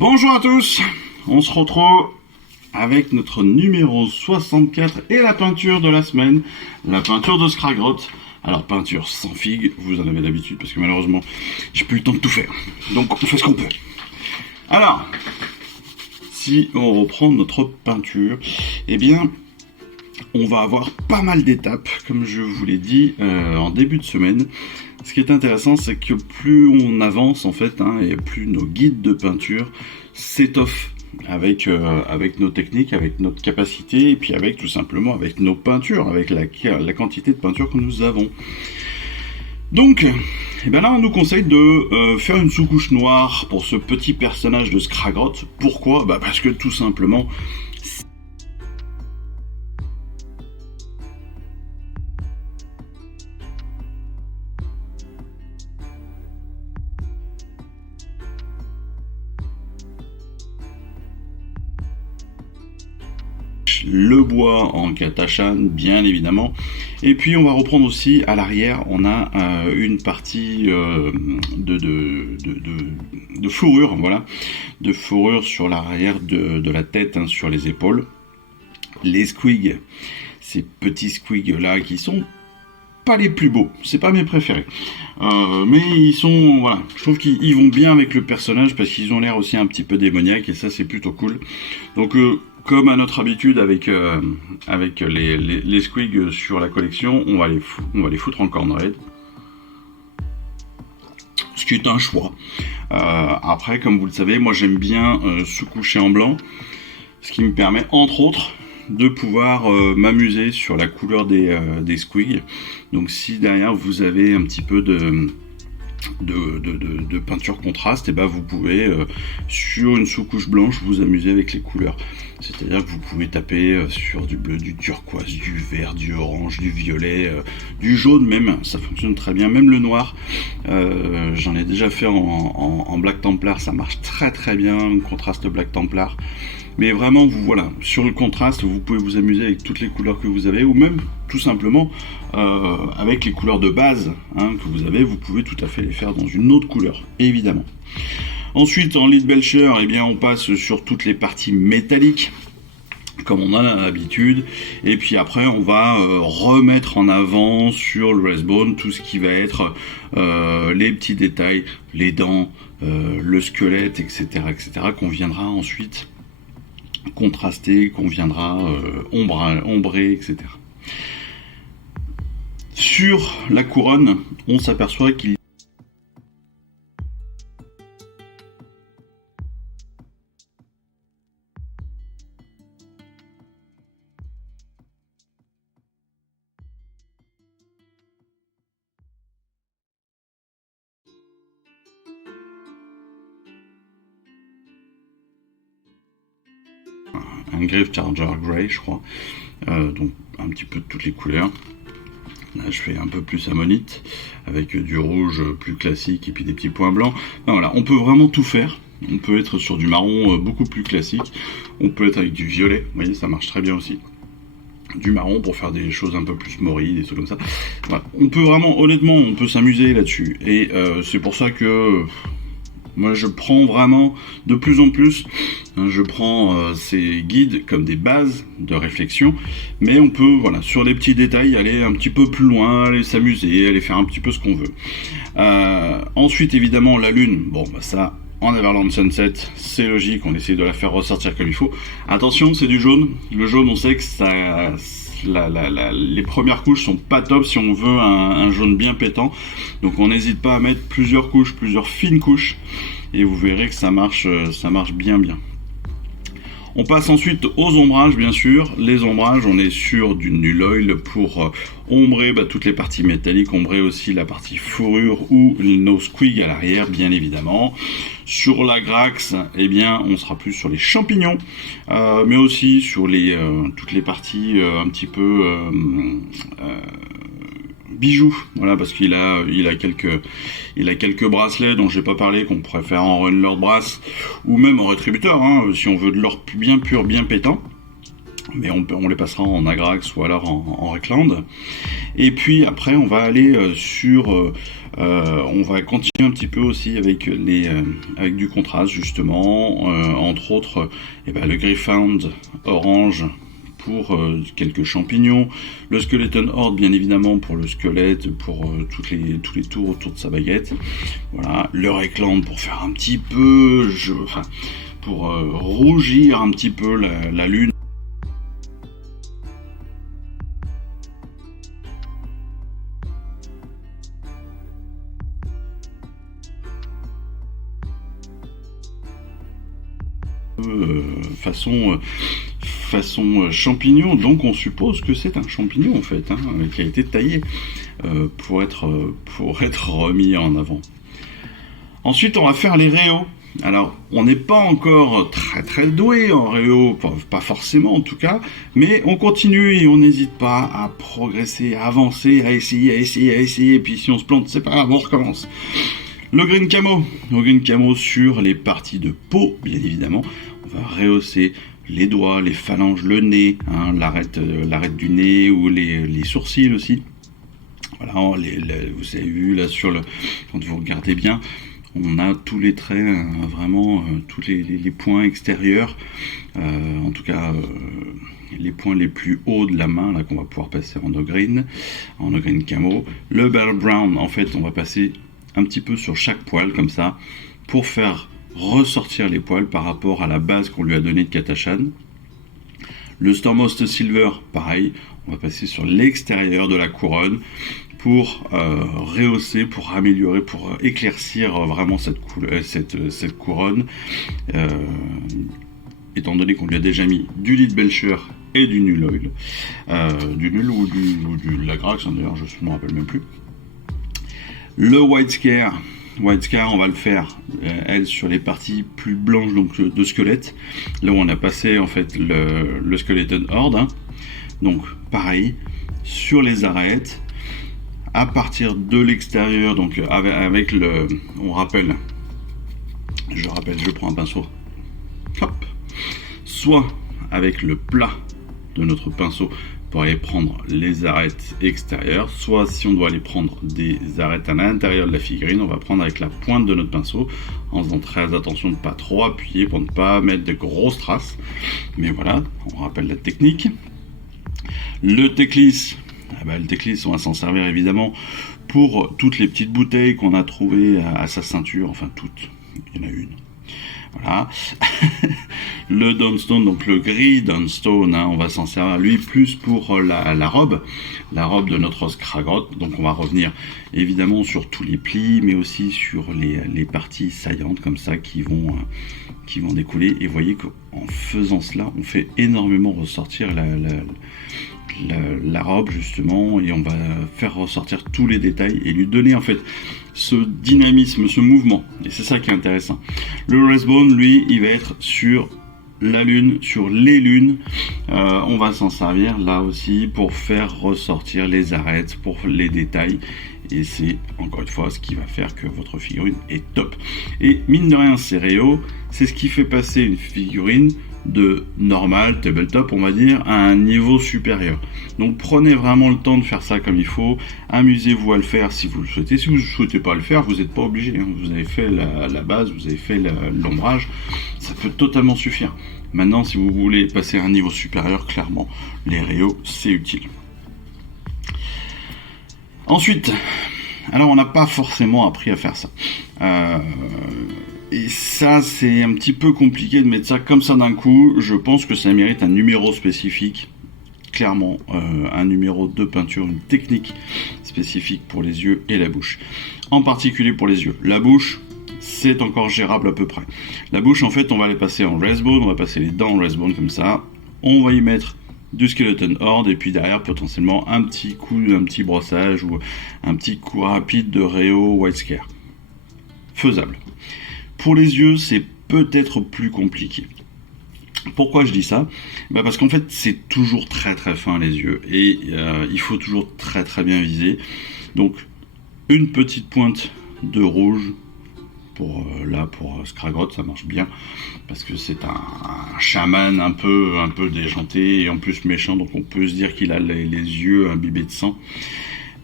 Bonjour à tous, on se retrouve avec notre numéro 64 et la peinture de la semaine, la peinture de Skragrott. Alors peinture sans figue, vous en avez l'habitude parce que malheureusement j'ai plus le temps de tout faire, donc on fait ce qu'on peut. Alors, si on reprend notre peinture, eh bien on va avoir pas mal d'étapes, comme je vous l'ai dit en début de semaine. Ce qui est intéressant, c'est que plus on avance en fait, et plus nos guides de peinture s'étoffent avec nos techniques, avec notre capacité, et puis avec tout simplement avec nos peintures, avec la quantité de peinture que nous avons. Donc, là on nous conseille de faire une sous-couche noire pour ce petit personnage de Skragrott. Pourquoi ? Parce que tout simplement, le bois en katachan, bien évidemment. Et puis on va reprendre aussi à l'arrière, on a une partie de fourrure, voilà, de fourrure sur l'arrière de la tête, sur les épaules. Les squigs, ces petits squigs là qui sont pas les plus beaux, c'est pas mes préférés. Mais ils sont, voilà, je trouve qu'ils vont bien avec le personnage parce qu'ils ont l'air aussi un petit peu démoniaques et ça c'est plutôt cool. Donc comme à notre habitude avec les squigs sur la collection, on va les foutre en corne raide. Ce qui est un choix. Après, comme vous le savez, moi j'aime bien sous-coucher en blanc, ce qui me permet entre autres de pouvoir m'amuser sur la couleur des squigs. Donc si derrière vous avez un petit peu de peinture contraste, et vous pouvez sur une sous-couche blanche vous amuser avec les couleurs. C'est-à-dire que vous pouvez taper sur du bleu, du turquoise, du vert, du orange, du violet, du jaune même, ça fonctionne très bien, même le noir. J'en ai déjà fait en Black Templar, ça marche très très bien, un contraste Black Templar. Mais vraiment, voilà, sur le contraste, vous pouvez vous amuser avec toutes les couleurs que vous avez, ou même tout simplement avec les couleurs de base que vous avez, vous pouvez tout à fait les faire dans une autre couleur, évidemment. Ensuite, en Lead Belcher, on passe sur toutes les parties métalliques, comme on a l'habitude, et puis après on va remettre en avant sur le Wraithbone tout ce qui va être les petits détails, les dents, le squelette, etc., qu'on viendra ensuite contraster, qu'on viendra ombrer, etc. Sur la couronne, on s'aperçoit qu'il un Grave Charger Grey, je crois, donc un petit peu de toutes les couleurs. Là, je fais un peu plus ammonite avec du rouge plus classique et puis des petits points blancs. Voilà, on peut vraiment tout faire. On peut être sur du marron beaucoup plus classique. On peut être avec du violet. Vous voyez, ça marche très bien aussi. Du marron pour faire des choses un peu plus morilles, des trucs comme ça. Voilà. On peut vraiment, honnêtement, on peut s'amuser là-dessus. Et c'est pour ça que moi je prends vraiment de plus en plus, je prends ces guides comme des bases de réflexion, mais on peut, voilà, sur les petits détails, aller un petit peu plus loin, aller s'amuser, aller faire un petit peu ce qu'on veut. Ensuite, évidemment, la lune, ça, en Everland Sunset, c'est logique, on essaie de la faire ressortir comme il faut. Attention, c'est du jaune. Le jaune, on sait que ça... les premières couches sont pas top si on veut un jaune bien pétant, donc on n'hésite pas à mettre plusieurs couches, plusieurs fines couches, et vous verrez que ça marche bien. On passe ensuite aux ombrages, bien sûr. Les ombrages, on est sur du Null Oil pour ombrer toutes les parties métalliques, ombrer aussi la partie fourrure ou nos squigs à l'arrière, bien évidemment. Sur la Grax, on sera plus sur les champignons, mais aussi sur toutes les parties un petit peu bijoux, voilà, parce qu'il a quelques bracelets dont j'ai pas parlé, qu'on pourrait faire en Run Lord Brass ou même en rétributeur, si on veut de l'or bien pur, bien pétant. Mais on les passera en Agrax ou alors en Reckland. Et puis après on va aller sur On va continuer un petit peu aussi avec avec du contraste justement, entre autres le Gryph-hound orange pour quelques champignons, le Skeleton Horde bien évidemment pour le squelette, pour tous les tours autour de sa baguette, voilà, le Reikland pour faire un petit peu, pour rougir un petit peu la lune. Façon champignon, donc on suppose que c'est un champignon en fait, qui a été taillé pour être remis en avant. Ensuite on va faire les réaux. Alors on n'est pas encore très très doué en réaux, pas forcément en tout cas, mais on continue et on n'hésite pas à progresser, à avancer, à essayer, et puis si on se plante c'est pas grave, on recommence. Le green camo sur les parties de peau, bien évidemment. On va rehausser les doigts, les phalanges, le nez, l'arête du nez ou les sourcils aussi. Voilà, vous avez vu là quand vous regardez bien, on a tous les traits, vraiment tous les points extérieurs, en tout cas les points les plus hauts de la main là qu'on va pouvoir passer en green camo. Le Battle Brown, en fait, on va passer un petit peu sur chaque poil comme ça pour faire ressortir les poils par rapport à la base qu'on lui a donnée de Katashan. Le Stormhost Silver, pareil, on va passer sur l'extérieur de la couronne pour rehausser, pour améliorer, pour éclaircir vraiment cette couronne, étant donné qu'on lui a déjà mis du Lead Belcher et du Null Oil, du Null ou du Lagrax, d'ailleurs je ne me rappelle même plus. Le White Scare, on va le faire, elle, sur les parties plus blanches donc de squelette, là où on a passé en fait le Skeleton Horde. Donc pareil, sur les arêtes, à partir de l'extérieur, donc avec le... Je prends un pinceau, hop, soit avec le plat de notre pinceau pour aller prendre les arêtes extérieures, soit si on doit aller prendre des arêtes à l'intérieur de la figurine, on va prendre avec la pointe de notre pinceau, en faisant très attention de ne pas trop appuyer pour ne pas mettre de grosses traces. Mais voilà, on rappelle la technique. Le Teclis, le Teclis, on va s'en servir évidemment pour toutes les petites bouteilles qu'on a trouvées à sa ceinture, enfin toutes, il y en a une. Voilà. Le Dawnstone, donc le gris Dawnstone, on va s'en servir lui plus pour la robe de notre Skragrott. Donc on va revenir évidemment sur tous les plis, mais aussi sur les parties saillantes comme ça qui vont découler. Et vous voyez qu'en faisant cela, on fait énormément ressortir la robe justement, et on va faire ressortir tous les détails et lui donner en fait ce dynamisme, ce mouvement, et c'est ça qui est intéressant. Le Wraithbone, lui, il va être sur la lune, sur les lunes. On va s'en servir là aussi pour faire ressortir les arêtes, pour les détails, et c'est encore une fois ce qui va faire que votre figurine est top. Et mine de rien, ces réaux, c'est ce qui fait passer une figurine de normal, tabletop on va dire, à un niveau supérieur. Donc prenez vraiment le temps de faire ça comme il faut, amusez-vous à le faire si vous le souhaitez. Si vous ne souhaitez pas le faire, vous n'êtes pas obligé, vous avez fait la base, vous avez fait l'ombrage, ça peut totalement suffire. Maintenant, si vous voulez passer à un niveau supérieur, clairement les réaux c'est utile. Ensuite, alors on n'a pas forcément appris à faire ça, et ça c'est un petit peu compliqué de mettre ça comme ça d'un coup. Je pense que ça mérite un numéro spécifique, clairement, un numéro de peinture, une technique spécifique pour les yeux et la bouche. En particulier pour les yeux. La bouche, c'est encore gérable à peu près. La bouche, en fait, on va les passer en Wraithbone, on va passer les dents en Wraithbone comme ça, on va y mettre du Skeleton Horde, et puis derrière potentiellement un petit brossage ou un petit coup rapide de réaux White Scare. Faisable. Pour les yeux, c'est peut-être plus compliqué. Pourquoi je dis ça ? Parce qu'en fait, c'est toujours très très fin les yeux, et il faut toujours très très bien viser. Donc, une petite pointe de rouge, pour Skragrott, ça marche bien, parce que c'est un chaman un peu déjanté, et en plus méchant, donc on peut se dire qu'il a les yeux imbibés de sang.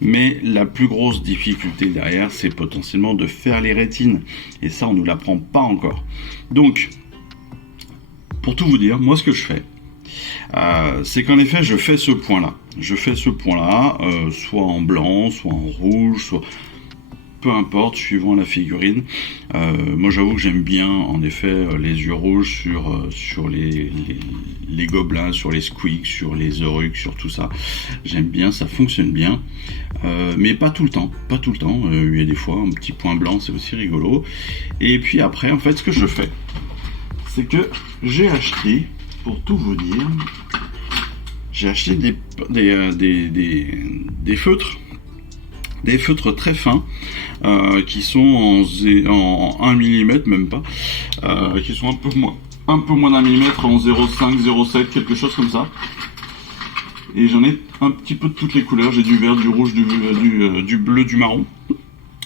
Mais la plus grosse difficulté derrière, c'est potentiellement de faire les rétines. Et ça, on ne nous l'apprend pas encore. Donc, pour tout vous dire, moi ce que je fais, c'est qu'en effet, je fais ce point-là. Soit en blanc, soit en rouge, soit peu importe, suivant la figurine. Moi, j'avoue que j'aime bien, en effet, les yeux rouges sur les gobelins, sur les squeaks, sur les euruques, sur tout ça. J'aime bien, ça fonctionne bien. Mais pas tout le temps, il y a des fois, un petit point blanc, c'est aussi rigolo. Et puis après, en fait, ce que je fais, c'est que j'ai acheté, pour tout vous dire, j'ai acheté des feutres. Des feutres très fins qui sont en 1 mm, même pas, qui sont un peu moins d'un millimètre, en 0,5, 0,7, quelque chose comme ça. Et j'en ai un petit peu de toutes les couleurs, j'ai du vert, du rouge, du bleu, du marron.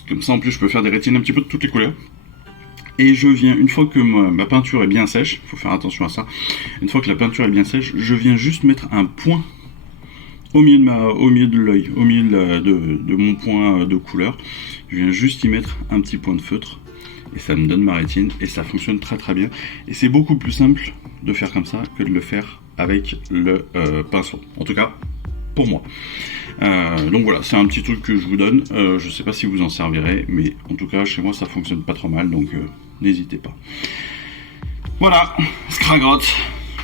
Comme ça en plus je peux faire des rétines un petit peu de toutes les couleurs. Et je viens, une fois que ma peinture est bien sèche, il faut faire attention à ça, une fois que la peinture est bien sèche, je viens juste mettre un point au milieu de l'œil, au milieu de mon point de couleur. Je viens juste y mettre un petit point de feutre et ça me donne ma rétine et ça fonctionne très très bien. Et c'est beaucoup plus simple de faire comme ça que de le faire avec le pinceau. En tout cas, pour moi. Donc voilà, c'est un petit truc que je vous donne. Je sais pas si vous en servirez, mais en tout cas, chez moi, ça fonctionne pas trop mal, donc n'hésitez pas. Voilà, Scragrotte,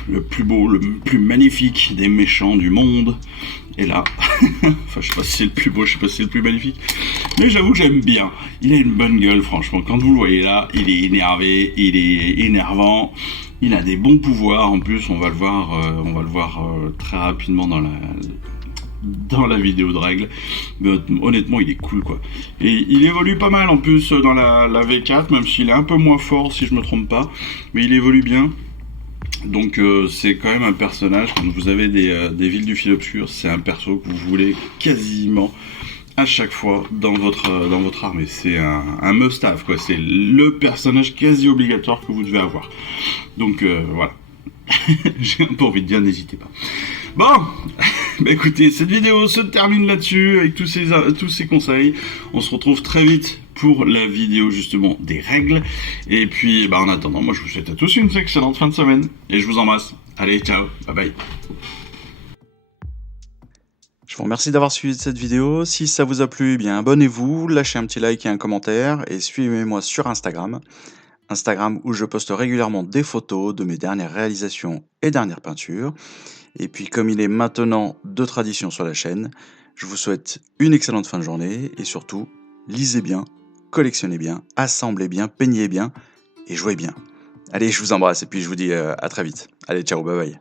le plus beau, le plus magnifique des méchants du monde. Et là, enfin je sais pas si c'est le plus beau, je sais pas si c'est le plus magnifique, mais j'avoue que j'aime bien. Il a une bonne gueule, franchement. Quand vous le voyez là, il est énervé, il est énervant, il a des bons pouvoirs. En plus, on va le voir très rapidement dans la vidéo de règles. Mais honnêtement, il est cool quoi. Et il évolue pas mal en plus dans la V4, même s'il est un peu moins fort si je me trompe pas, mais il évolue bien. Donc c'est quand même un personnage, quand vous avez des villes du fil obscur, c'est un perso que vous voulez quasiment à chaque fois dans votre armée. C'est un must-have quoi, c'est le personnage quasi obligatoire que vous devez avoir. Donc voilà, j'ai un peu envie de dire, n'hésitez pas. Bon, bah écoutez, cette vidéo se termine là-dessus avec tous ces conseils. On se retrouve très vite pour la vidéo justement des règles. Et puis bah en attendant, moi je vous souhaite à tous une excellente fin de semaine. Et je vous embrasse. Allez, ciao, bye bye. Je vous remercie d'avoir suivi cette vidéo. Si ça vous a plu, eh bien abonnez-vous, lâchez un petit like et un commentaire et suivez-moi sur Instagram. Instagram où je poste régulièrement des photos de mes dernières réalisations et dernières peintures. Et puis comme il est maintenant de tradition sur la chaîne, je vous souhaite une excellente fin de journée et surtout, lisez bien, collectionnez bien, assemblez bien, peignez bien et jouez bien. Allez, je vous embrasse et puis je vous dis à très vite. Allez, ciao, bye bye.